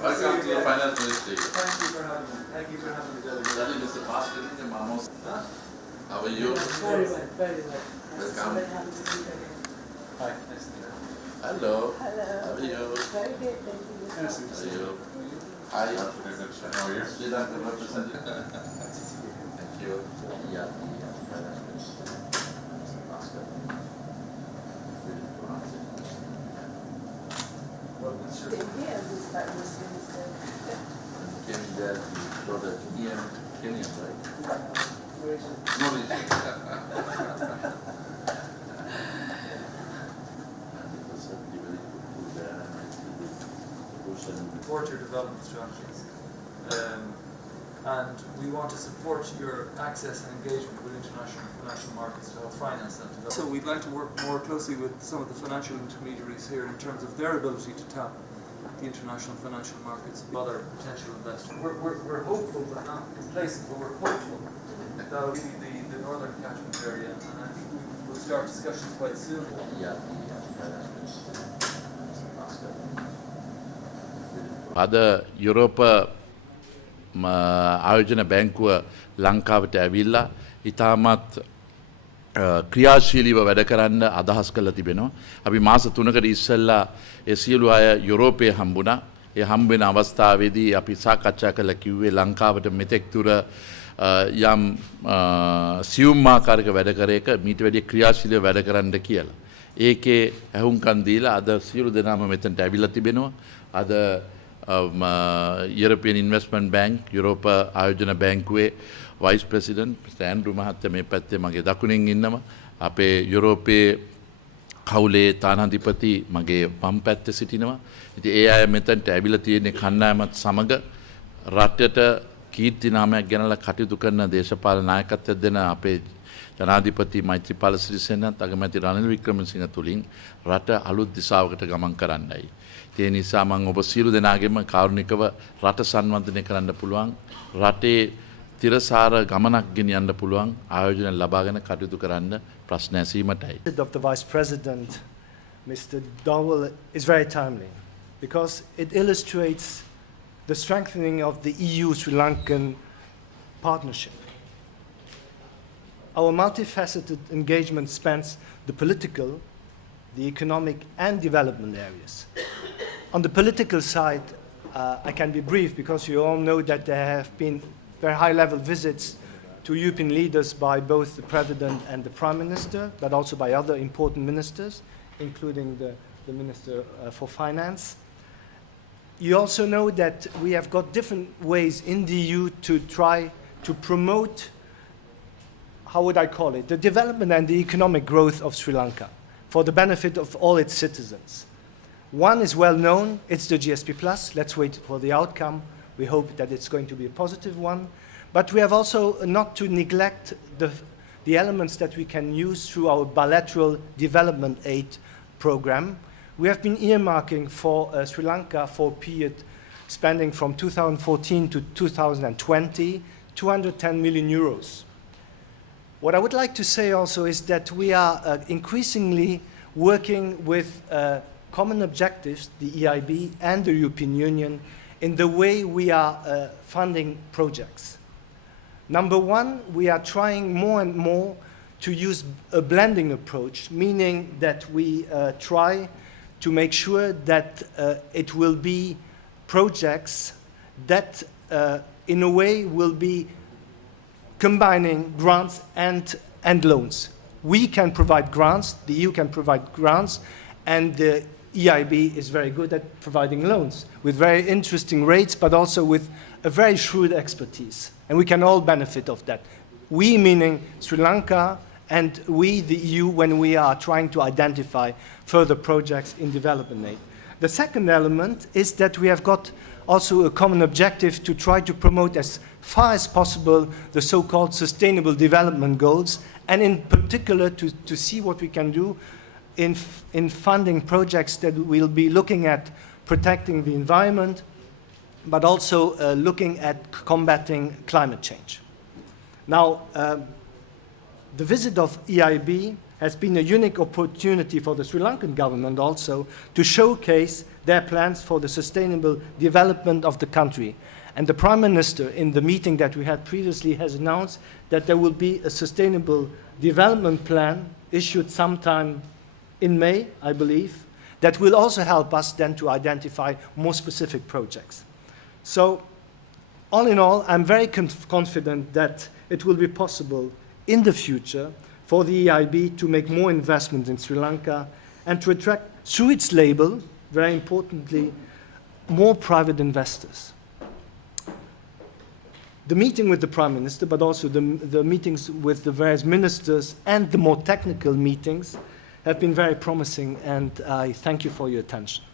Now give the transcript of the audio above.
Welcome to the Finance Ministry. Thank you for having me. Thank you for having me, delegate. That is Mr. Pastor in Mamos. How are you? Very well, very well. Welcome. Very happy to be here. Hi, nice to meet you. Hello. Hello. How are you? Very good, thank you. Nice to How meet are you. you? Hi. How are you? Sri Lanka representative. Thank you. Yeah. Finance Minister. Mr. Pastor. Will you pronounce it? Well, it's your- Same here, this time was minister. Came there to show the Kenyan, right? Version. Mauritius. And it was certainly very good food there, and I see the ocean. support your development strategies. And we want to support your access and engagement with international financial markets to help finance that development. So we'd like to work more closely with some of the financial intermediaries here in terms of their ability to tap the international financial markets, other potential investors. We're hopeful, but not complacent, but we're hopeful that will be the northern catchment area, and I think we'll start discussions quite soon. Yeah, finance minister. Mr. Pastor. අද යුරෝප ආයෝජන බැංකුව ලංකාවට ඇවිල්ලා ඉතාමත් ක්‍රියාශීලීව වැඩ කරන්න අදහස් කරලා තිබෙනවා. අපි මාස 3කට ඉස්සෙල්ලා ඒ සියලු අය යුරෝපයේ හම්බුණා. ඒ හම්බ වෙන අවස්ථාවේදී අපි සාකච්ඡා කළා කිව්වේ ලංකාවට මෙතෙක් තුර යම් සියුම් ආකාරයක වැඩ කර එක මීට වැඩි ක්‍රියාශීලීව වැඩ කරන්න කියලා. ඒකේ ඇහුම්කන් දීලා අද සියලු දෙනාම මෙතනට ඇවිල්ලා තිබෙනවා. අද European Investment Bank, යුරෝප ආයෝජන බැංකුවේ වයිස් ප්‍රෙසිඩන්ට් මිස්ටර් ඇන්ඩ්‍රු මහත්තයා මේ පැත්තේ මගේ දකුණින් ඉන්නවා. අපේ යුරෝපයේ කවුලේ තානාධිපති මගේ වම් පැත්තේ සිටිනවා. ඉතින් ඒ අය මෙතනට ඇවිල්ලා තියෙන්නේ කණ්ඩායමත් සමග රටට කීර්ති නාමයක් ගෙනලා කටයුතු කරන දේශපාලන නායකත්වයක් දෙන අපේ ජනාධිපති මෛත්‍රීපාල සිරිසේනත් අගමැති රනිල් වික්‍රමසිංහ තුලින් රට අලුත් දිශාවකට ගමන් කරන්නයි. ඒ නිසා මම ඔබ සියලු දෙනාගේම කාරුණිකව රට සංවර්ධනය කරන්න පුළුවන් රටේ තිරසාර ගමනක් ගෙනියන්න පුළුවන් ආයෝජන ලබාගෙන කටයුතු කරන්න ප්‍රශ්න ඇසීමටයි. Of the Vice President, Mr. Dowell, is very timely because it illustrates the strengthening of the EU-Sri Lankan partnership. Our multifaceted engagement spans the political, the economic and development areas. On the political side, I can be brief because you all know that there have been very high-level visits to European leaders by both the President and the Prime Minister, but also by other important ministers, including the Minister for Finance. You also know that we have got different ways in the EU to try to promote, how would I call it, the development and the economic growth of Sri Lanka for the benefit of all its citizens. One is well known, it's the GSP+. Let's wait for the outcome. We hope that it's going to be a positive one. But we have also not to neglect the elements that we can use through our bilateral development aid program. We have been earmarking for Sri Lanka for a period spending from 2014 to 2020, 210 million euros. What I would like to say also is that we are increasingly working with common objectives, the EIB and the European Union, in the way we are funding projects. Number one, we are trying more and more to use a blending approach, meaning that we try to make sure that it will be projects that in a way will be combining grants and loans. We can provide grants, the EU can provide grants, and the EIB is very good at providing loans with very interesting rates, but also with a very shrewd expertise. And we can all benefit of that. We, meaning Sri Lanka, and we, the EU, when we are trying to identify further projects in development aid. The second element is that we have got also a common objective to try to promote as far as possible the so-called sustainable development goals, and in particular to see what we can do in funding projects that will be looking at protecting the environment, but also looking at combating climate change. Now, the visit of EIB has been a unique opportunity for the Sri Lankan government also to showcase their plans for the sustainable development of the country. And the Prime Minister, in the meeting that we had previously, has announced that there will be a sustainable development plan issued sometime in May, I believe, that will also help us then to identify more specific projects. So, all in all, I'm very confident that it will be possible in the future for the EIB to make more investment in Sri Lanka and to attract, through its label, very importantly, more private investors. The meeting with the Prime Minister, but also the meetings with the various ministers and the more technical meetings have been very promising, and I thank you for your attention.